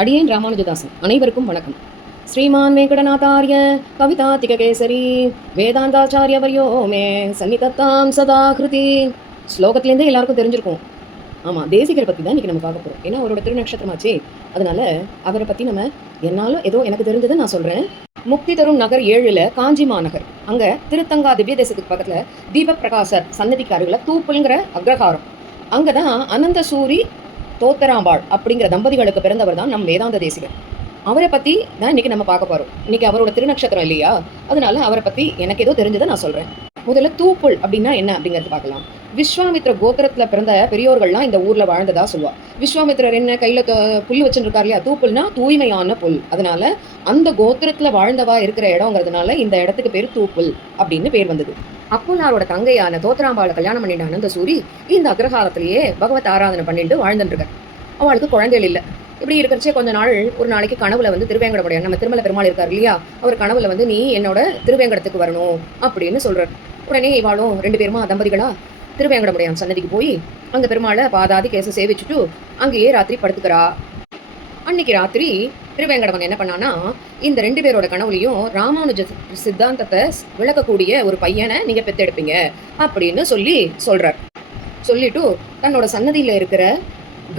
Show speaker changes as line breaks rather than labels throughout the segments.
அடியேன் ராமானுஜதாசன். அனைவருக்கும் வணக்கம். ஸ்ரீமான் வெங்கடநாதாரிய கவிதாத்திக கேசரி வேதாந்தாச்சாரிய மே சன்னிதத்தாம் சதா கிருதி ஸ்லோகத்துலேருந்தே எல்லாருக்கும் தெரிஞ்சிருக்கும். ஆமாம் தேசிகரை பற்றி தான் இன்றைக்கி நம்ம பார்க்க போகிறோம் ஏன்னா அவரோட திருநக்ஷத்திரமாச்சே. அதனால அவரை பற்றி நம்ம என்னாலும் ஏதோ எனக்கு தெரிஞ்சதை நான் சொல்கிறேன் முக்தி தரும் நகர் ஏழுல காஞ்சி மாநகர் அங்கே திருத்தங்கா திவ்ய தேசத்துக்கு பக்கத்தில் தீபக் பிரகாசர் சன்னதிக்காரர்களை தூப்புங்கிற அக்ரஹாரம். அங்கே தான் அனந்த சூரி தோத்தராம்பாள் அப்படிங்கிற தம்பதிகளுக்கு பிறந்தவர் தான் நம் வேதாந்த தேசிகர் அவரை பற்றி தான் இன்னைக்கு நம்ம பார்க்க போகிறோம் இன்னைக்கு அவரோட திருநக்ஷத்திரம் இல்லையா? அதனால அவரை பற்றி எனக்கு ஏதோ தெரிஞ்சதை நான் சொல்கிறேன் முதல்ல தூப்புள் அப்படின்னா என்ன அப்படிங்கிறது பார்க்கலாம். விஸ்வாமித்ர கோத்திரத்தில் பிறந்த பெரியோர்கள்லாம் இந்த ஊரில் வாழ்ந்ததா சொல்லுவா. விஸ்வாமித்ரர் என்ன கையில் புல் வச்சுருக்கார் இல்லையா? தூப்புல்னா தூய்மையான புல். அதனால அந்த கோத்திரத்தில் வாழ்ந்தவா இருக்கிற இடங்கிறதுனால இந்த இடத்துக்கு பேர் தூப்புல் அப்படின்னு பேர் வந்தது. அப்புல்லாரோட தங்கையான தோத்தராம்பாளை கல்யாணம் பண்ணிட்ட அனந்தசூரி இந்த அக்ரஹாரத்திலேயே பகவத் ஆராதனை பண்ணிட்டு வாழ்ந்துட்டு இருக்கார் அவளுக்கு குழந்தைகள் இல்லை. இப்படி இருக்கிறச்சே கொஞ்ச நாள் ஒரு நாளைக்கு கனவுல வந்து திருவேங்கடமுடைய நம்ம திருமலை பெருமாள் இருக்கார் இல்லையா? அவர் கனவுல வந்து நீ என்னோட திருவேங்கடத்துக்கு வரணும் அப்படின்னு சொல்றார். உடனே இவாளும் ரெண்டு பேருமா தம்பதிகளா திருவேங்கடமுடையான் சன்னதிக்கு போய் அங்க பெருமாளை பாதாதி கேச சேவிச்சுட்டு அங்கேயே ராத்திரி படுத்துக்கிறா அன்னைக்கு ராத்திரி திருவேங்கடவன் என்ன பண்ணான்னா இந்த ரெண்டு பேரோட கனவுலையும் ராமானுஜ சித்தாந்தத்தை விளக்கக்கூடிய ஒரு பையனை நீங்க பெத்தெடுப்பீங்க அப்படின்னு சொல்லி சொல்றார். சொல்லிட்டு தன்னோட சன்னதியில இருக்கிற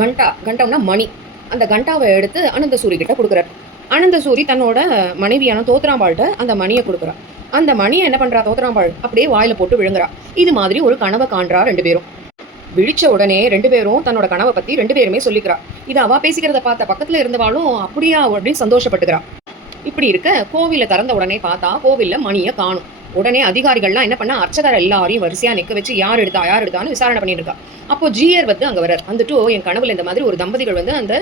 கண்டா கண்டம்னா மணி. அந்த கண்டாவை எடுத்து அனந்தசூரி கிட்ட கொடுக்குறார். அனந்தசூரி தன்னோட மனைவியான தோத்ராம்பாள்கிட்ட அந்த மணியை கொடுக்குறா அந்த மணியை என்ன பண்றா தோத்ராம்பாள்? அப்படியே வாயில போட்டு விழுங்குறா. இது மாதிரி ஒரு கனவை காண்றா ரெண்டு பேரும். விழிச்ச உடனே ரெண்டு பேரும் தன்னோட கனவை பத்தி ரெண்டு பேருமே சொல்லிக்கிறா. இது அவ பேசிக்கிறத பார்த்த பக்கத்துல இருந்தவாளும் அப்படியா? அப்படின்னு சந்தோஷப்பட்டுக்கிறா. இப்படி இருக்க கோவில திறந்த உடனே பார்த்தா கோவில்ல மணியை காணும். உடனே அதிகாரிகள்லாம் என்ன பண்ண அர்ச்சகர் எல்லாரையும் வரிசையா நிக்க வச்சு யார் எடுத்தா யார் எடுத்தான்னு விசாரணை பண்ணிட்டு இருக்கா. அப்போ ஜிஆர் வந்து அங்க வரார் வந்துட்டு என் கனவுல இந்த மாதிரி ஒரு தம்பதிகள் வந்து அந்த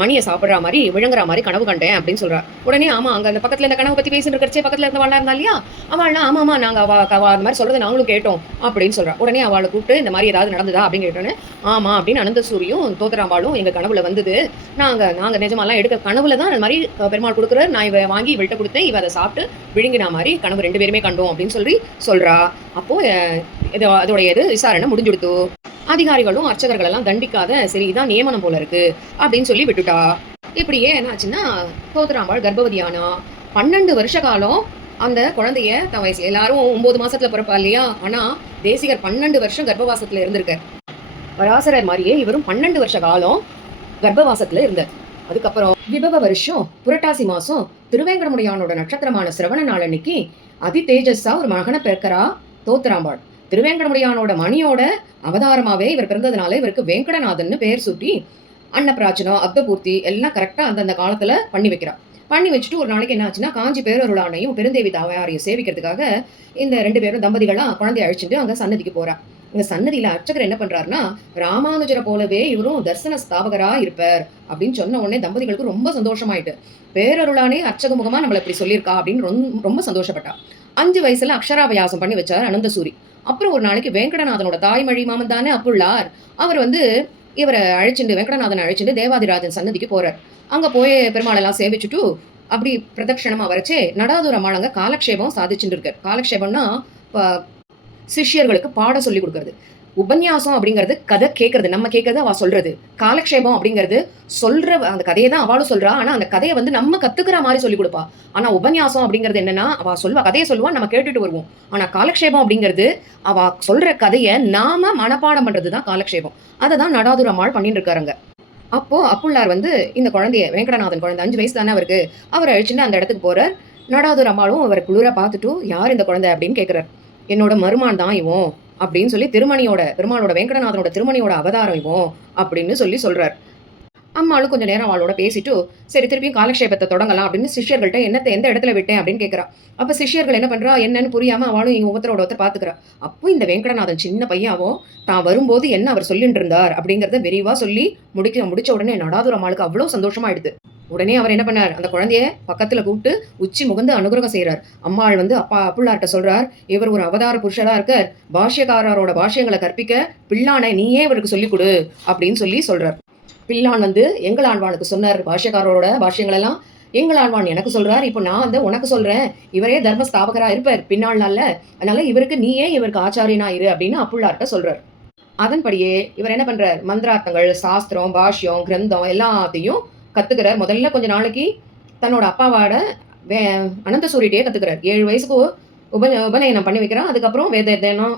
மணியை சாப்பிட்ற மாதிரி விழுங்குற மாதிரி கனவு கண்டேன் அப்படின்னு சொல்றா. உடனே ஆமா அங்க அந்த பக்கத்துல இந்த கனவு பத்தி பேசிட்டு இருக்கிறச்சே பக்கத்துல இருந்தவாளா இருந்தா இல்லையா? அவள்லாம் ஆமா ஆமா நாங்க அவ அந்த மாதிரி சொல்கிறது நாங்களும் கேட்டோம் அப்படின்னு சொல்றா. உடனே அவளை கூப்பிட்டு இந்த மாதிரி ஏதாவது நடந்ததா அப்படின்னு கேட்டோன்னே ஆமா அப்படின்னு அனந்த சூரியும் தோத்தராம்பாளும் எங்க கனவுல வந்தது. நாங்க நாங்க நிஜமாலாம் எடுக்க கனவுல தான் அந்த மாதிரி பெருமாள் கொடுக்குறாரு. நான் இவ வாங்கி இவள்கிட்ட கொடுத்தேன். இவ அதை சாப்பிட்டு விழுங்கின மாதிரி கனவு ரெண்டு பேருமே கண்டோம் அப்படின்னு சொல்லி சொல்றா. அப்போ இது அதோடைய இது விசாரணை முடிஞ்சுடுத்து. அதிகாரிகளும் அர்ச்சகர்கள் எல்லாம் தண்டிக்காத சரி இதான் நியமனம் போல இருக்கு அப்படின்னு சொல்லி விட்டுட்டா. இப்படியே என்னாச்சுன்னா கோதராம்பாள் கர்ப்பவதியானா? பன்னெண்டு வருஷ காலம் அந்த குழந்தைய தன் வயசு எல்லாரும் ஒன்பது மாசத்துல பிறப்பா இல்லையா? ஆனா தேசிகர் பன்னெண்டு வருஷம் கர்ப்பவாசத்துல இருந்திருக்கார். பராசரர் மாதிரியே இவரும் பன்னெண்டு வருஷ காலம் கர்ப்பவாசத்துல இருந்தார். அதுக்கப்புறம் விபவ வருஷம் புரட்டாசி மாசம் திருவேங்கடமுடியானோட நட்சத்திரமான சிரவண நாள் அன்னைக்கு அதி தேஜஸா ஒரு மகனை பிறக்கிறா தோத்துராம்பாள். திருவேங்கடமுடியானோட மணியோட அவதாரமாகவே இவர் பிறந்ததுனால இவருக்கு வேங்கடநாதன்னு பெயர் சூட்டி அன்னப்பிராச்சனம் அப்தபூர்த்தி எல்லாம் கரெக்டாக அந்தந்த காலத்தில் பண்ணி வைக்கிறார். பண்ணி வச்சுட்டு ஒரு நாளைக்கு என்ன ஆச்சுன்னா காஞ்சி பேரருளானையும் பெருந்தேவி தாவாரையும் சேவிக்கிறதுக்காக இந்த ரெண்டு பேரும் தம்பதிகளாக குழந்தைய அழிச்சுட்டு அங்கே சன்னதிக்கு போகிறார் இந்த சன்னதியில் அர்ச்சகர் என்ன பண்ணுறாருன்னா ராமானுஜரை போலவே இவரும் தர்சன ஸ்தாபகராக இருப்பார் அப்படின்னு சொன்ன உடனே தம்பதிகளுக்கு ரொம்ப சந்தோஷமாயிட்டு பேரருளானே அர்ச்சக முகமாக நம்மளை இப்படி சொல்லியிருக்கா அப்படின்னு ரொம்ப ரொம்ப சந்தோஷப்பட்டா. அஞ்சு வயசில் அக்ஷராபயாசம் பண்ணி வச்சார் அனந்தசூரி. அப்புறம் ஒரு நாளைக்கு வேங்கடநாதனோட தாய்மொழி மாமன் தானே அப்புள்ளார். அவர் வந்து இவரை அழைச்சிட்டு வெங்கடநாதன் அழைச்சிட்டு தேவாதிராஜன் சன்னதிக்கு போறார். அங்க போய் பெருமாளெல்லாம் சேவிச்சுட்டு அப்படி பிரதட்சணமா வரைச்சே நடாதூர் அம்மாள் காலக்ஷேபம் சாதிச்சுட்டு இருக்கார். காலக்ஷேபம்னா சிஷ்யர்களுக்கு பாடம் சொல்லி கொடுக்கறது. உபன்யாசம் அப்படிங்கிறது கதை கேட்கறது நம்ம கேட்கறது அவள் சொல்றது. காலக்ஷேபம் அப்படிங்கிறது சொல்ற அந்த கதையை தான் அவளும் சொல்றா. ஆனா அந்த கதையை வந்து நம்ம கத்துக்கிற மாதிரி சொல்லி கொடுப்பா. ஆனா உபன்யாசம் அப்படிங்கிறது என்னன்னா அவ சொல்வா கதையை சொல்லுவா நம்ம கேட்டுட்டு வருவோம். ஆனா காலக்ஷேபம் அப்படிங்கிறது அவ சொல்ற கதையை நாம மனப்பாடம் பண்ணுறது தான் காலக்ஷேபம். அதை தான் நடாதுர் அம்மாள் பண்ணிட்டு இருக்காருங்க. அப்போ அப்புள்ளார் வந்து இந்த குழந்தைய வெங்கடநாதன் குழந்தை அஞ்சு வயசு தானே அவருக்கு. அவரை அழிச்சுட்டு அந்த இடத்துக்கு போறார் நடாதுர் அம்மாளும் அவர் குளிர பார்த்துட்டு யார் இந்த குழந்தை? அப்படின்னு கேட்குறார் என்னோட மருமான் தான் இவன். அப்படின்னு சொல்லி திருமணியோட பெருமாளோட வெங்கடநாதனோட திருமணியோட அவதாரம் இவன் அப்படின்னு சொல்லி சொல்றார். அம்மாளும் கொஞ்ச நேரம் அவளோட பேசிட்டு சரி திருப்பியும் காலக்ஷேபத்தை தொடங்கலாம் அப்படின்னு சிஷியர்கள்ட்ட என்னத்தை எந்த இடத்துல விட்டேன் அப்படின்னு கேட்குறா. அப்போ சிஷ்யர்கள் என்ன பண்றா? என்னன்னு புரியாம அவளும் இவங்க ஒருத்தரோட ஒருத்தர் பார்த்துக்கிறா அப்போ இந்த வெங்கடநாதன் சின்ன பையாவும் தான் வரும்போது என்ன அவர் சொல்லிட்டு இருந்தார் அப்படிங்கிறத விரிவா சொல்லி முடிக்க முடிச்ச உடனே நடாதுர அம்மாளுக்கு அவ்வளோ சந்தோஷமாயிடுது. உடனே அவர் என்ன பண்ணார்? அந்த குழந்தைய பக்கத்துல கூப்பிட்டு உச்சி முகந்து அனுகிரகம் செய்றார். அம்மாள் வந்து அப்பா அப்புள்ளார்கிட்ட சொல்கிறார் இவர் ஒரு அவதார புருஷரா இருக்கார். பாஷ்யக்காரரோட பாஷ்யங்களை கற்பிக்க பிள்ளானை நீயே இவருக்கு சொல்லிக் கொடு அப்படின்னு சொல்லி சொல்கிறார் பிள்ளான் வந்து எங்கள் ஆழ்வானுக்கு சொன்னார் பாஷ்யக்காரரோட பாஷ்யங்கள் எல்லாம் எங்கள் ஆழ்வான் எனக்கு சொல்கிறார் இப்போ நான் வந்து உனக்கு சொல்றேன். இவரே தர்ம ஸ்தாபகரா இருப்பார் பின்னாள் நாள்ல. அதனால இவருக்கு நீயே இவருக்கு ஆச்சாரியனா இரு அப்படின்னு அப்புள்ளார்கிட்ட சொல்கிறார் அதன்படியே இவர் என்ன பண்ணுறார் மந்திரார்த்தங்கள் சாஸ்திரம் பாஷ்யம் கிரந்தம் எல்லாத்தையும் கற்றுக்கிறார் முதல்ல கொஞ்ச நாளைக்கு தன்னோட அப்பாவோட வே அனந்த சூரியட்டையே கத்துக்கிறார். ஏழு வயசுக்கு உப உபநயனம் பண்ணி வைக்கிறான். அதுக்கப்புறம் வேத தினம்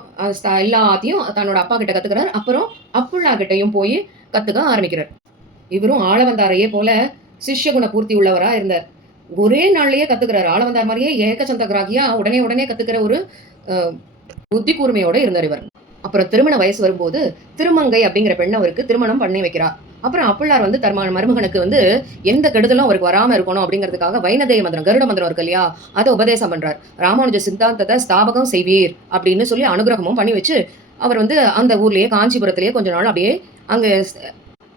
எல்லாத்தையும் தன்னோட அப்பா கிட்ட கற்றுக்கிறார் அப்புறம் அப்புள்ளா கிட்டையும் போய் கற்றுக்க ஆரம்பிக்கிறார். இவரும் ஆளவந்தாரையே போல சிஷ்ய குண பூர்த்தி உள்ளவராக இருந்தார். ஒரே நாள்லயே கத்துக்கிறார். ஆளவந்தார் மாதிரியே ஏகச்சந்த கிராகியா உடனே உடனே கத்துக்கிற ஒரு புத்தி கூர்மையோட இருந்தார் இவர். அப்புறம் திருமண வயசு வரும்போது திருமங்கை அப்படிங்கிற பெண் அவருக்கு திருமணம் பண்ணி வைக்கிறார் அப்புறம் அப்பிள்ளார் வந்து தர்ம மருமகனுக்கு வந்து எந்த கெடுதலும் அவருக்கு வராமல் இருக்கணும் அப்படிங்கிறதுக்காக வைனதேய மந்திரம் கருட மந்திரம் இருக்கு இல்லையா? அதை உபதேசம் பண்றார். ராமானுஜ சித்தாந்தத்தை ஸ்தாபகம் செய்வீர் அப்படின்னு சொல்லி அனுகிரகமும் பண்ணி வச்சு அவர் வந்து அந்த ஊர்லேயே காஞ்சிபுரத்திலேயே கொஞ்ச நாள் அப்படியே அங்கே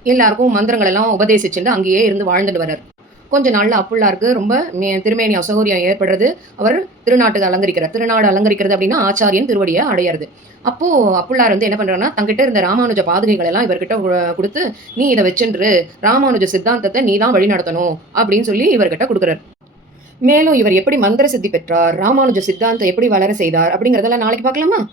எல்லாருக்கும் மந்திரங்கள் எல்லாம் உபதேசிச்சுட்டு அங்கேயே இருந்து வாழ்ந்துட்டு வர்றார். கொஞ்ச நாளில் அப்புள்ளாருக்கு ரொம்ப மே- திருமேனி அசௌகரியம் ஏற்படுறது. அவர் திருநாட்டுக்கு அலங்கரிக்கிறார். திருநாடு அலங்கரிக்கிறது அப்படின்னா ஆச்சாரியன் திருவடியை அடையிறது. அப்போது அப்புள்ளார் வந்து என்ன பண்ணுறாங்கன்னா தங்கிட்ட இருந்த ராமானுஜ பாதுகைகள் எல்லாம் இவர்கிட்ட கு- கொடுத்து நீ இதை வச்சுன்று ராமானுஜ சித்தாந்தத்தை நீ தான் வழி நடத்தணும் அப்படின்னு சொல்லி இவர்கிட்ட கொடுக்குறாரு. மேலும் இவர் எப்படி மந்திர சித்தி பெற்றார் ராமானுஜ சித்தாந்தம் எப்படி வளர செய்தார் அப்படிங்கிறதெல்லாம் நாளைக்கு பார்க்கலாமா?